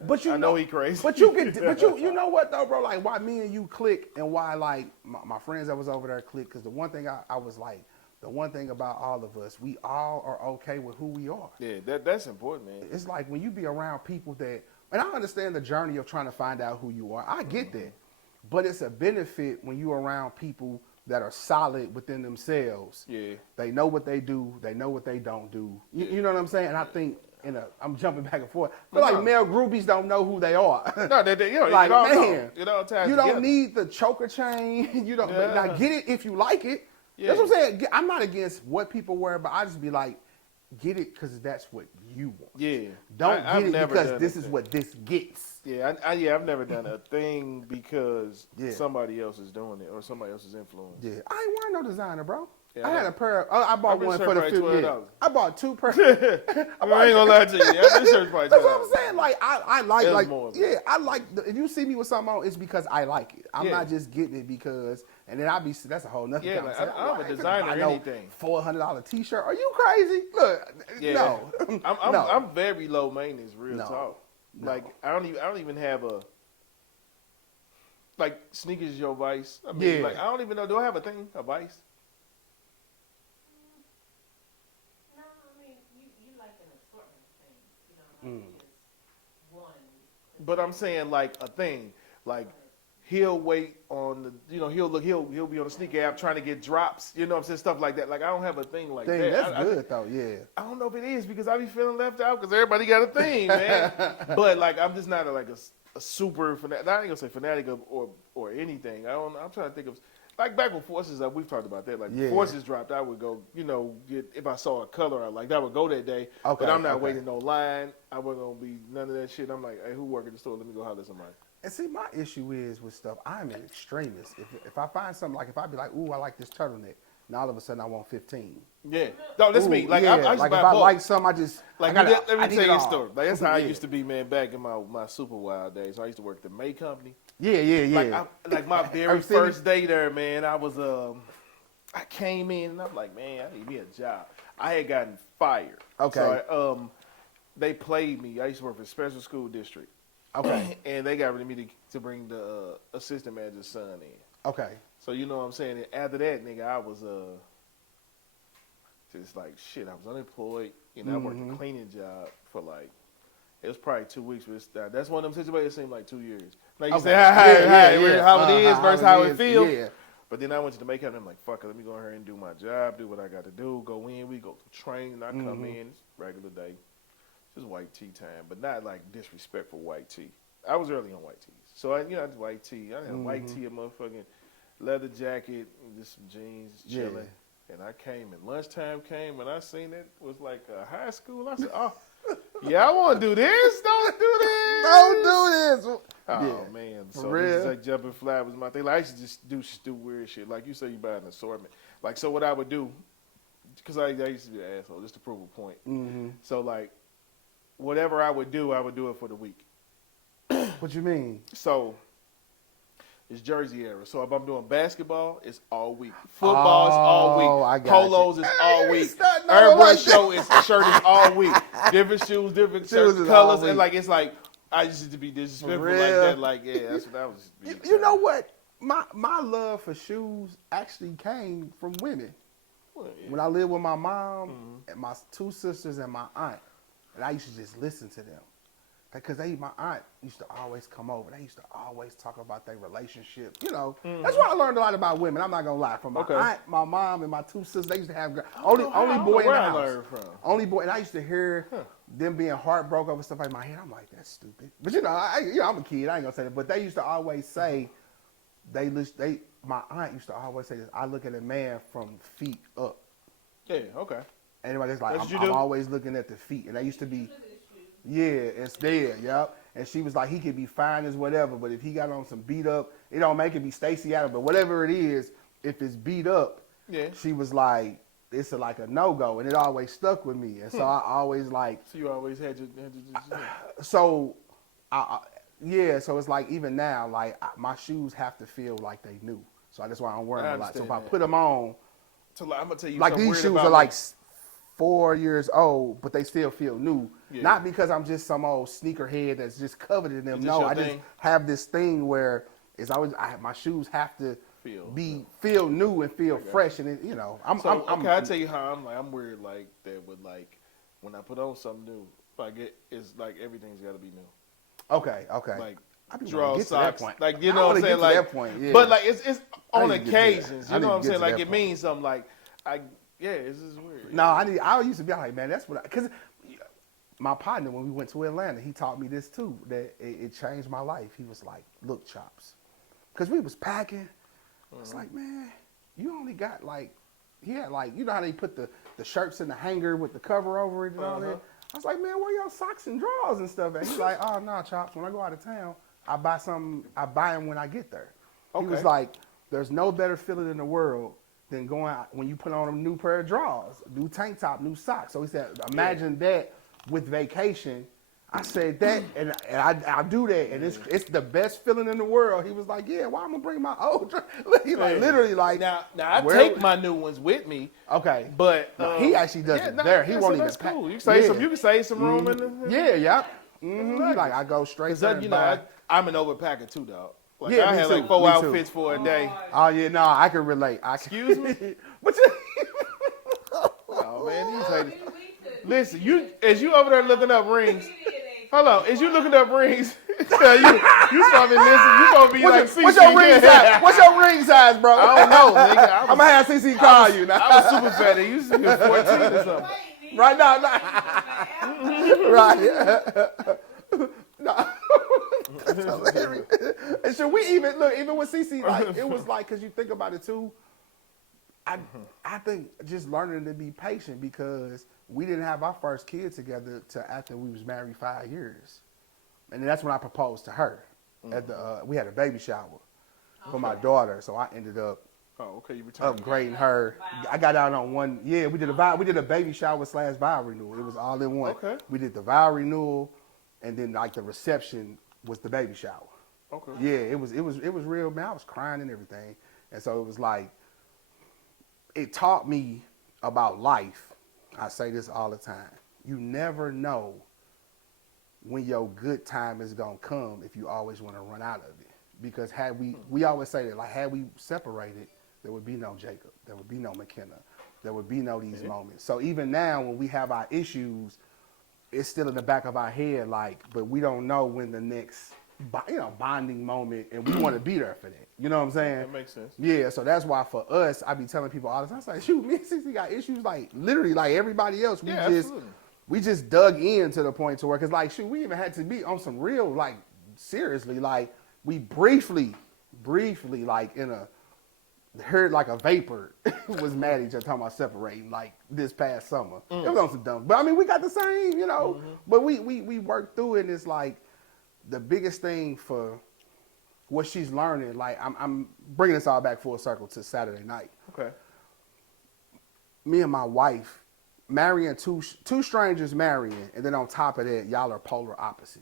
But I know he crazy. But you know what though, bro? Like, why me and you click, and why like my friends that was over there click? Because the one thing I was like, the one thing about all of us, we all are okay with who we are. Yeah, that's important, man. It's like when you be around people that, and I understand the journey of trying to find out who you are. I get that, but it's a benefit when you're around people that are solid within themselves. Yeah, they know what they do. They know what they don't do. You know what I'm saying? And I think. I'm jumping back and forth. I feel like male groupies don't know who they are. No, they like, man, you don't need the choker chain. You don't. But now get it if you like it. Yeah. That's what I'm saying. I'm not against what people wear, but I just be like, get it because that's what you want. Yeah. Don't get it because this is what this gets. Yeah, I've never done a thing because somebody else is doing it or somebody else is influenced. Yeah, I ain't wearing no designer, bro. Yeah, I had a pair. I bought one for the $50. I bought 2 pairs. I ain't gonna lie to you. That shirt's probably $12. That's what I'm saying. Like I like more, yeah. I like if you see me with something on, it's because I like it. I'm not just getting it because. And then that's a whole nother conversation. Like, I'm a designer or anything. $400 T-shirt. Are you crazy? Look, no. I'm very low maintenance. Real talk. No. Like I don't even have a. Like sneakers is your vice. I mean, like I don't even know. Do I have a thing? A vice? No, I mean you like an assortment of things. You don't like just one. But I'm saying like a thing. Like he'll wait on the. He'll be on the sneaker app trying to get drops. You know what I'm saying? Stuff like that. Like I don't have a thing like that. That's good though. Yeah. I don't know if it is because I be feeling left out because everybody got a thing, man. But like I'm just not a super fanatic. I ain't gonna say fanatic of or anything. I'm trying to think of like back when Forces we've talked about that. Like Forces dropped, I would go, get if I saw a color I liked, I would go that day. Okay, but I'm not waiting no line. I wasn't gonna be none of that shit. I'm like, hey, who work at the store? Let me go holler at somebody. And see, my issue is with stuff. I'm an extremist. If I find something if I be like, ooh, I like this turtleneck. Now all of a sudden I want 15. Yeah, no, that's me. Like I used to buy if I like something, I just like. Let me tell you a story. Like that's how I used to be, man. Back in my super wild days, I used to work at the May Company. Yeah. Like my very first day there, man. I was I came in and I'm like, man, I need me a job. I had gotten fired. Okay. So they played me. I used to work for a special school district. Okay. And they got rid of me to bring the assistant manager's son in. Okay. So you know what I'm saying? And after that, nigga, I was just like shit. I was unemployed. I worked a cleaning job for it was probably 2 weeks. But that's one of them situations. It seemed like 2 years. Like you say, how it is versus how it feels. Yeah. But then I went to the makeup and I'm like, fuck it, let me go in here and do my job, do what I got to do. Go in, we go to training. I come in, it's regular day. Just white tee time, but not like disrespectful white tee. I was early on white tees, so I had white tee. I had a white tee, a motherfucking leather jacket, and just some jeans, chilling. And I came, and lunchtime came, and I seen it was like a high school. I said, oh, yeah, I want to do this. Don't do this. Don't do this. Oh, man. So this is like jumping fly was my thing. Like, I used to just do weird shit. Like you say, you buy an assortment. Like, so what I would do, because I used to be an asshole, just to prove a point. So, like, whatever I would do it for the week. What you mean? So it's jersey era. So if I'm doing basketball, it's all week. Football is all week. I got Polos is all week. Airbrush show shirt is all week. Different shoes, different colors, and like it's like I used to be disrespectful like that. Like that's what I was. You know what? My love for shoes actually came from women. Well, when I lived with my mom and my 2 sisters and my aunt, and I used to just listen to them. Because my aunt used to always come over. They used to always talk about their relationship. That's why I learned a lot about women. I'm not going to lie. From my aunt, my mom, and my 2 sisters, they used to have only boy in the house. Only boy. And I used to hear them being heartbroken over stuff like my head. I'm like, that's stupid. But, I'm a kid. I ain't going to say that. But they used to always say, my aunt used to always say this, I look at a man from feet up. Yeah, okay. And everybody's like, I'm always looking at the feet. And they used to be... Yeah, it's there, yep. And she was like, he could be fine as whatever, but if he got on some beat up, it don't make it be Stacey Adams, but whatever it is, if it's beat up, she was like, it's like a no-go, and it always stuck with me. And so I always like... So you always had your so, so it's like even now, like my shoes have to feel like they new. So that's why I'm wearing them a lot. So if I put them on... So I'm going to tell you like these shoes are like 4 years old, but they still feel new. Yeah. Not because I'm just some old sneakerhead that's just covered in them. No, I just have this thing where it's always my shoes have to feel new and feel fresh, and I'll tell you how I'm weird like that with like when I put on something new, like it's like everything's got to be new. Okay. Like draw socks, like you know what I'm saying, like that point, but like it's on occasions, you know what I'm saying, like it means something. Like this is weird. No, I used to be like, man, that's what because my partner, when we went to Atlanta, he taught me this too, that it changed my life. He was like, look, Chops, because we was packing. It's like, man, you only got like, like, you know how they put the shirts in the hanger with the cover over it and all that? I was like, man, where your socks and drawers and stuff at? He's like, oh, no, Chops, when I go out of town, I buy them when I get there. Okay. He was like, there's no better feeling in the world than going out when you put on a new pair of drawers, new tank top, new socks. So he said, imagine that with vacation. I said that, and I do that, and it's the best feeling in the world. He was like, yeah, why I'm gonna bring my old? He like literally like now I take my new ones with me. Okay, but he actually does it there. He won't even. That's cool. You can save some room in the. Yeah. Mm-hmm. He like I go straight there. You know, I'm an overpacker too, dog. Like yeah, I had like 4 outfits for a day. Oh yeah, no, I can relate. Excuse me. But oh man, these haters. Listen, as you over there looking up rings. Hold on, as you looking up rings, you probably listen. You gonna be like, what's your ring size? What's your ring size, bro? I don't know, nigga. I'm gonna have CC call you now. I was super fat. It used to be 14 or something. Right now, right. No. That's hilarious. And should we even with CC, like it was like, cause you think about it too. I think just learning to be patient because we didn't have our first kid together till after we was married 5 years, and that's when I proposed to her. At the we had a baby shower for my daughter, so I ended up you upgrading her. I got out on one. Yeah, we did a baby shower / vow renewal. It was all in one. Okay. We did the vow renewal, and then like the reception was the baby shower. Okay. Yeah, it was real, man. I was crying and everything, and so it was like. It taught me about life. I say this all the time. You never know when your good time is going to come if you always want to run out of it. Because had we always say that, like, had we separated, there would be no Jacob. There would be no McKenna. There would be no these moments. So even now when we have our issues, it's still in the back of our head, like, but we don't know when the next bonding moment, and we want to be there for that. You know what I'm saying? That makes sense. Yeah, so that's why for us, I be telling people all the time, I was like, shoot, me and CC got issues like literally like everybody else. We just dug in to the point to where, cause like, shoot, we even had to be on some real, like, seriously, like, we briefly, like, heard like a vapor was mad at each other talking about separating, like, this past summer. It was on some dumb, but I mean, we got the same, but we worked through it, and it's like, the biggest thing for what she's learning, like I'm bringing this all back full circle to Saturday night. Okay. Me and my wife marrying two strangers marrying, and then on top of that, y'all are polar opposite.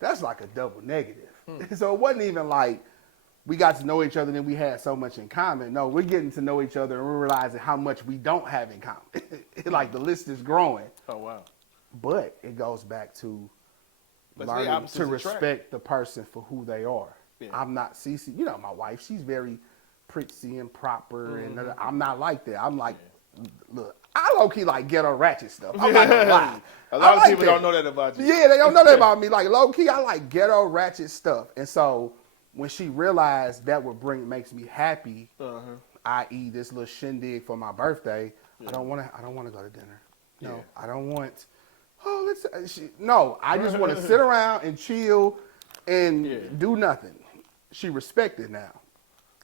That's like a double negative. So it wasn't even like we got to know each other and we had so much in common. No, we're getting to know each other and we're realizing how much we don't have in common. Like the list is growing. Oh wow. But it goes back to learning to respect the person for who they are. Yeah. I'm not CC. My wife, she's very prissy and proper, and I'm not like that. I'm like, look, I low-key like ghetto ratchet stuff. I'm not gonna lie. A lot of people don't know that about you. Yeah, they don't know that about me. Like, low-key, I like ghetto ratchet stuff. And so when she realized that makes me happy, i.e. this little shindig for my birthday, I don't want to go to dinner. No, I don't want... I just want to sit around and chill and do nothing. She respected now.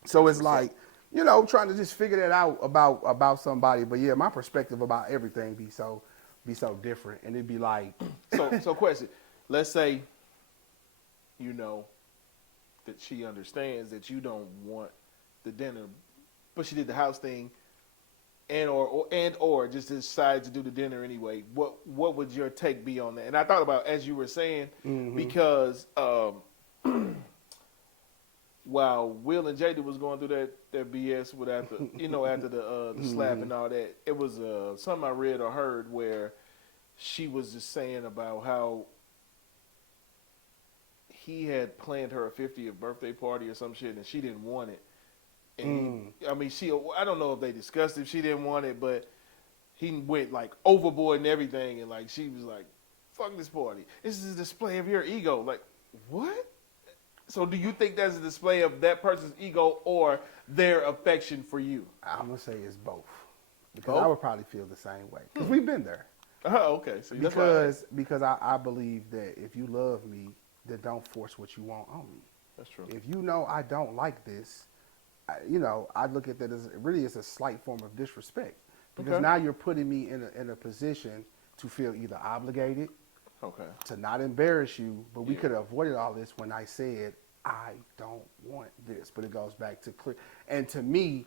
So it's like, trying to just figure that out about somebody. But yeah, my perspective about everything be so different. And it'd be like... So question. Let's say, that she understands that you don't want the dinner, but she did the house thing. Or just decide to do the dinner anyway. What would your take be on that? And I thought about, as you were saying, because while Will and Jada was going through that BS with after the slap and all that, it was something I read or heard where she was just saying about how he had planned her a 50th birthday party or some shit, and she didn't want it. And I don't know if they discussed it. She didn't want it, but he went like overboard and everything. And like, she was like, fuck this party. This is a display of your ego. Like, what? So do you think that's a display of that person's ego or their affection for you? I'm going to say it's both. Because I would probably feel the same way. Because we've been there. Oh, okay. So because I believe that if you love me, then don't force what you want on me. That's true. If I don't like this, I look at that as really as a slight form of disrespect because now you're putting me in a position to feel either obligated, to not embarrass you, but we could have avoided all this when I said I don't want this. But it goes back to clear. And to me,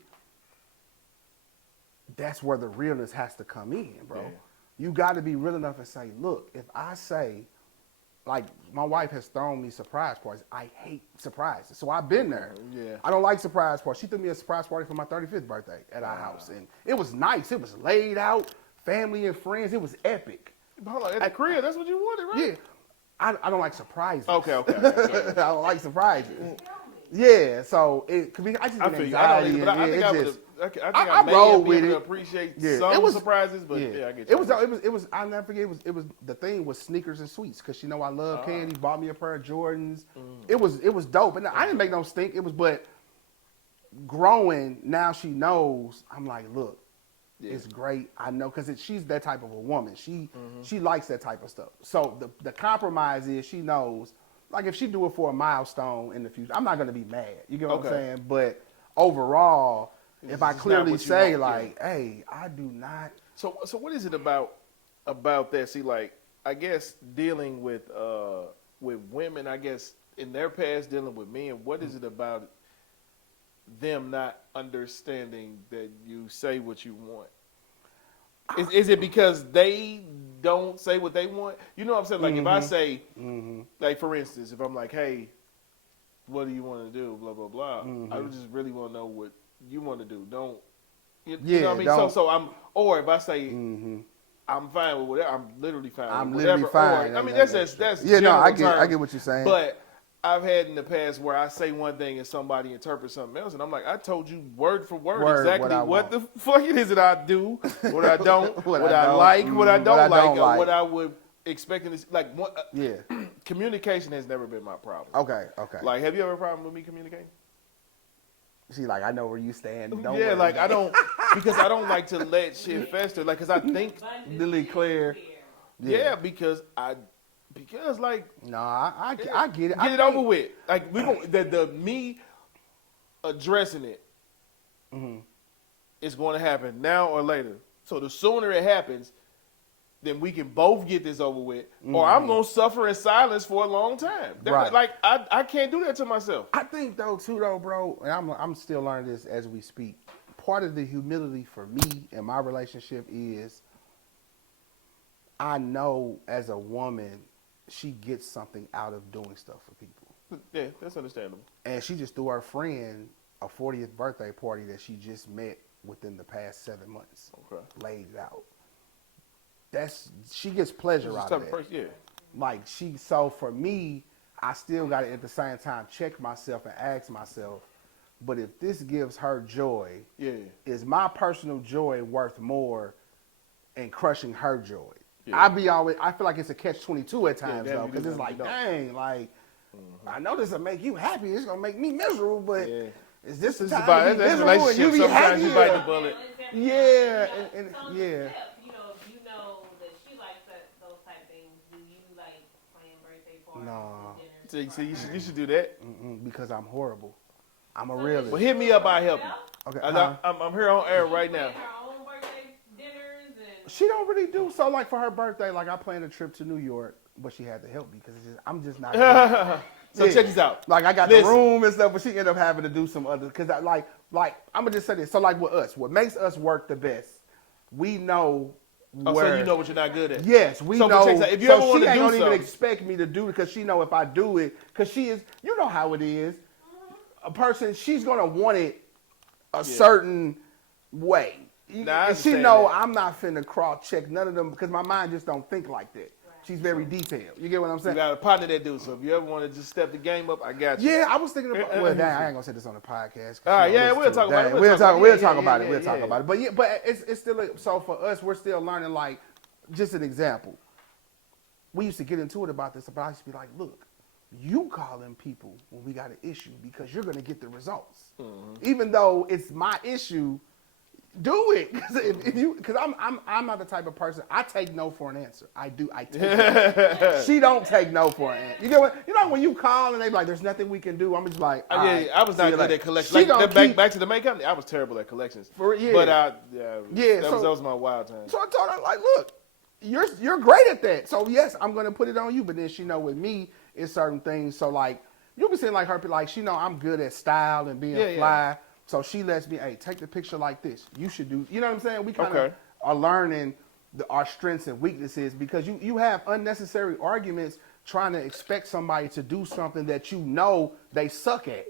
that's where the realness has to come in, bro. Yeah. You got to be real enough and say, look, if I say, like, my wife has thrown me surprise parties. I hate surprises. So I've been there. Yeah. I don't like surprise parties. She threw me a surprise party for my 35th birthday at our house. And it was nice. It was laid out, family and friends. It was epic. Hold on, at the crib, that's what you wanted, right? Yeah. I don't like surprises. Okay. I don't like surprises. Yeah, so it could be. I just I get feel you. anxiety. I think I would. I think I may roll have with been able it. to appreciate Yeah, some it was, surprises, but yeah, I get you. It was. I'll never forget. It was. The thing was sneakers and sweets because I love candy. Bought me a pair of Jordans. It was dope, and I didn't make no stink. It was, but growing now, she knows. I'm like, look, it's great. I know because she's that type of a woman. She likes that type of stuff. So the compromise is she knows. Like if she do it for a milestone in the future, I'm not gonna be mad. You get what I'm saying? But overall, if I clearly say like, "Hey, I do not." So what is it about that? See, like I guess dealing with women, I guess in their past dealing with men, what is it about them not understanding that you say what you want? Is it because they don't say what they want? You know what I'm saying? Like if I say, like for instance, if I'm like, hey, what do you want to do? Blah, blah, blah. I just really want to know what you want to do. Don't, you know what I mean? So I'm, or if I say, I'm fine with whatever, I'm literally fine with whatever. Literally fine. Or, I mean, that's yeah, no, I terms, get what you're saying. But I've had in the past where I say one thing and somebody interprets something else, and I'm like, I told you word for word exactly what the fuck it is that I do, what I don't, what I like, what I don't like, or what I would expect in this. Like, communication has never been my problem. Okay. Like, have you ever had a problem with me communicating? She like, I know where you stand. Don't yeah, worry. like I don't, because I don't like to let shit fester. Like, cause I think really clear. Yeah, because like no, I get it. Get it over with. Like we going the me addressing it is going to happen now or later. So the sooner it happens, then we can both get this over with, or I'm going to suffer in silence for a long time. Right. Like I can't do that to myself. I think though, bro, and I'm still learning this as we speak. Part of the humility for me in my relationship is I know as a woman, she gets something out of doing stuff for people. Yeah, that's understandable. And she just threw her friend a 40th birthday party that she just met within the past 7 months. Okay. Laid it out. She gets pleasure out of it. Yeah. Like so for me, I still got to at the same time check myself and ask myself, but if this gives her joy, is my personal joy worth more in crushing her joy? Yeah. I feel like it's a catch-22 at times though, because it's like, dang, like I know this will make you happy. It's gonna make me miserable, but is this the time to be miserable and you be happy? You bite the bullet. Yeah, and You know, if you know that she likes those type of things, do you like plan birthday parties? No. So you should do that. Because I'm horrible. I'm a realist. Well, hit me up. I help you. Okay. I'm here on air right now. She don't really do so. Like for her birthday, like I planned a trip to New York, but she had to help me because I'm just not. So check this out. Like I got the room and stuff, but she ended up having to do some other. Because like I'm gonna just say this. So like with us, what makes us work the best, we know. So you know what you're not good at. Yes, we know. So if you ever want to do something, she ain't even expect me to do it because she know if I do it, because she is. You know how it is. A person, she's gonna want it a certain way. And she know I'm not finna cross check none of them because my mind just don't think like that. Right. She's very detailed. You get what I'm saying? You got a partner that do. So if you ever want to just step the game up, I got you. Yeah, I was thinking about. Well, dang, I ain't gonna say this on the podcast. All right, yeah, we'll talk about it. We'll talk about it. We'll talk about it. But it's still so for us, we're still learning. Like, just an example. We used to get into it about this, but I used to be like, look, you calling people when we got an issue because you're gonna get the results, even though it's my issue. Do it, because I'm not the type of person. I take no for an answer. I take no. She don't take no for an answer. You get what? You know when you call and they be like, "There's nothing we can do." I'm just like, I was not good at collections. Like, back to the main company, I was terrible at collections. But that was my wild time. So I told her like, look, you're great at that. So yes, I'm gonna put it on you. But then she know with me, it's certain things. So like you'll be saying like her, like she know I'm good at style and being fly. So she lets me, hey, take the picture like this. You should do, you know what I'm saying? We kind of are learning our strengths and weaknesses because you have unnecessary arguments trying to expect somebody to do something that you know they suck at.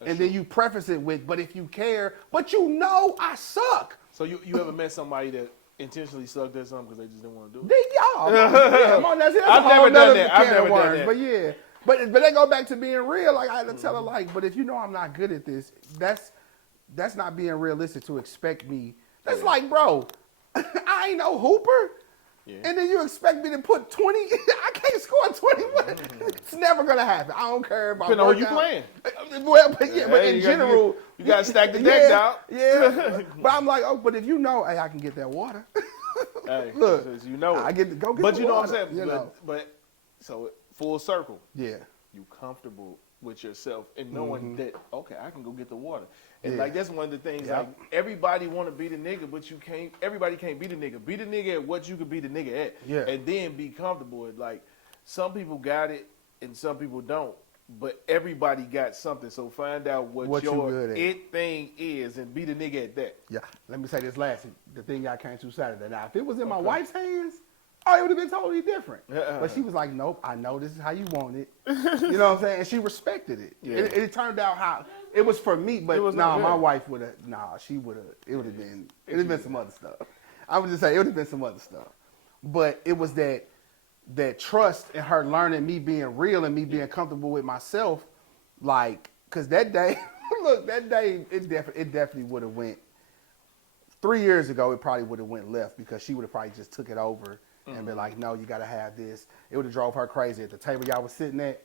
That's true. Then you preface it with, but if you care, but you know I suck. So you ever met somebody that intentionally sucked at something because they just didn't want to do it? I've never done that. I've never done that. But yeah, but they go back to being real. Like I had to tell her, like, but if you know I'm not good at this, that's not being realistic to expect me. That's like, bro, I ain't no hooper. Yeah. And then you expect me to put 20? I can't score 20. It's never gonna happen. I don't care about. Depending on who you playing. Well, but in general, you gotta stack the deck out. Yeah. But I'm like, oh, but if you know, hey, I can get that water. Hey, look, you know, I get to go get. But the you know water, what I'm saying. You know. But so full circle. Yeah. You comfortable with yourself and knowing that okay, I can go get the water. And like that's one of the things. Like everybody want to be the nigga, but you can't. Everybody can't be the nigga. Be the nigga at what you could be the nigga at. Yeah. And then be comfortable. Like some people got it and some people don't. But everybody got something. So find out what your it thing is and be the nigga at that. Yeah. Let me say this last. The thing I came to Saturday. Now, if it was in my wife's hands, oh, it would have been totally different. But she was like, nope, I know this is how you want it. You know what I'm saying? And she respected it. Yeah. It turned out how it was for me, but my wife would have, she would have, it would have been some other stuff. I would just say it would have been some other stuff. But it was that trust and her learning me being real and me being comfortable with myself, like, because that day, it definitely would have went, 3 years ago, it probably would have went left because she would have probably just took it over and been like, no, you got to have this. It would have drove her crazy. At the table y'all was sitting at,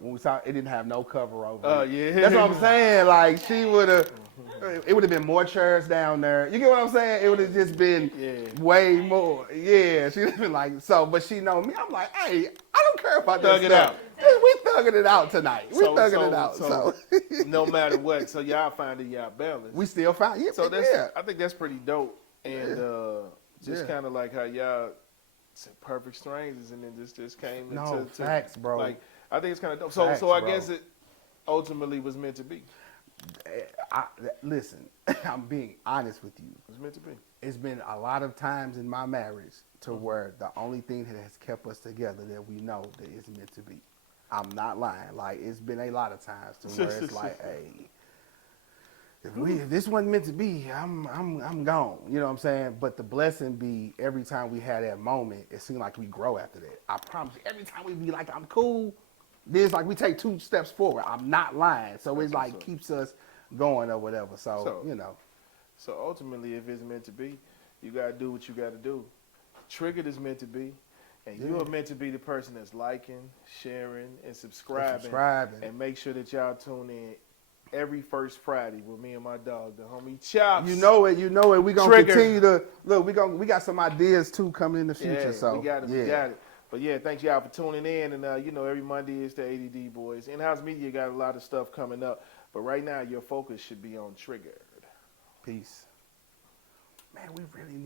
when we saw it didn't have no cover over it. Yeah. That's what I'm saying. Like, she would have, it would have been more chairs down there. You get what I'm saying? It would have just been way more. Yeah, she would have been like, so, but she know me. I'm like, hey, I don't care about that stuff. We thugging it out tonight. We thugging it out. So no matter what, so y'all finding y'all balance. We still found it. So I think that's pretty dope. And just kind of like how y'all said perfect strangers and then just came into facts, bro. Like I think it's kind of dope. So I guess it ultimately was meant to be. Listen, I'm being honest with you. It was meant to be. It's been a lot of times in my marriage to where the only thing that has kept us together that we know that it's meant to be. I'm not lying. Like, it's been a lot of times to where it's like, hey, if this wasn't meant to be, I'm gone. You know what I'm saying? But the blessing be every time we had that moment, it seemed like we grow after that. I promise you, every time we be like, I'm cool, then it's like we take 2 steps forward. I'm not lying. So it's like keeps us going or whatever. So, you know. So ultimately, if it's meant to be, you got to do what you got to do. Triggered is meant to be. And you are meant to be the person that's liking, sharing, and subscribing. And make sure that y'all tune in every first Friday with me and my dog, the homie Chops. You know it. We're going to continue to, look, we got some ideas, too, coming in the future. So we got it. But, yeah, thanks, y'all, for tuning in. And, every Monday is the ADD Boys. Enhouse Media got a lot of stuff coming up. But right now, your focus should be on Triggered. Peace. Man, we really need